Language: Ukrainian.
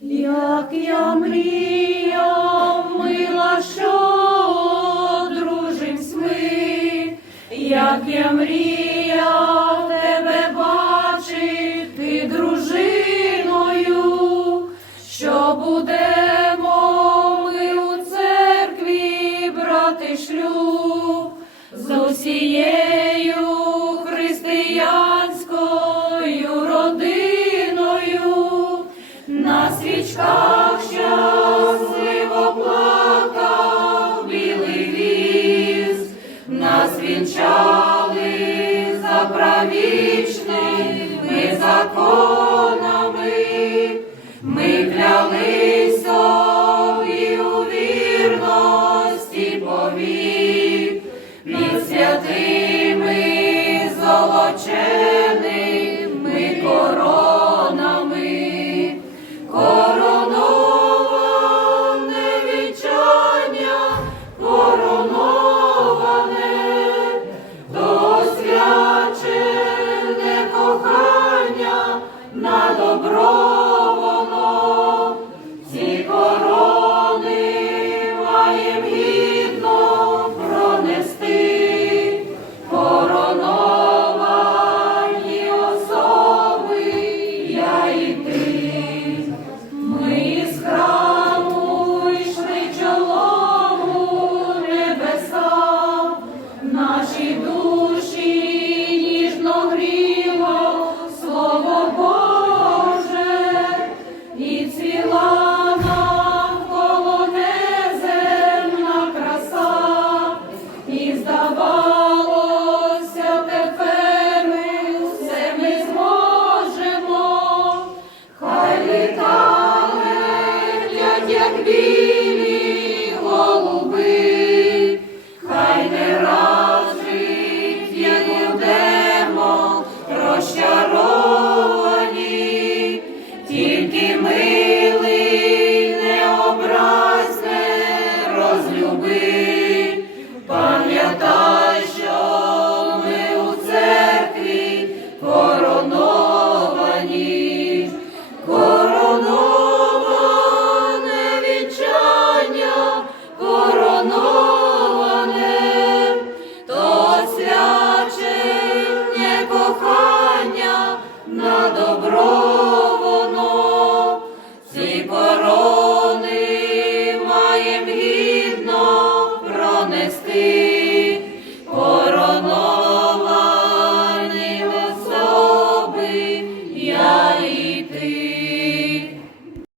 Як я мріяв, мила, що дружимсь ми, як я мріяв тебе бачити дружиною, що будемо ми у церкві брати шлюб з усією Щасливо плакав білий віз, нас вінчали за законами, ми клялися і у вірності повік, під святими добро воно, ці корони маєм гідно Хай як білі на добро воно, ці порони маєм гідно пронести.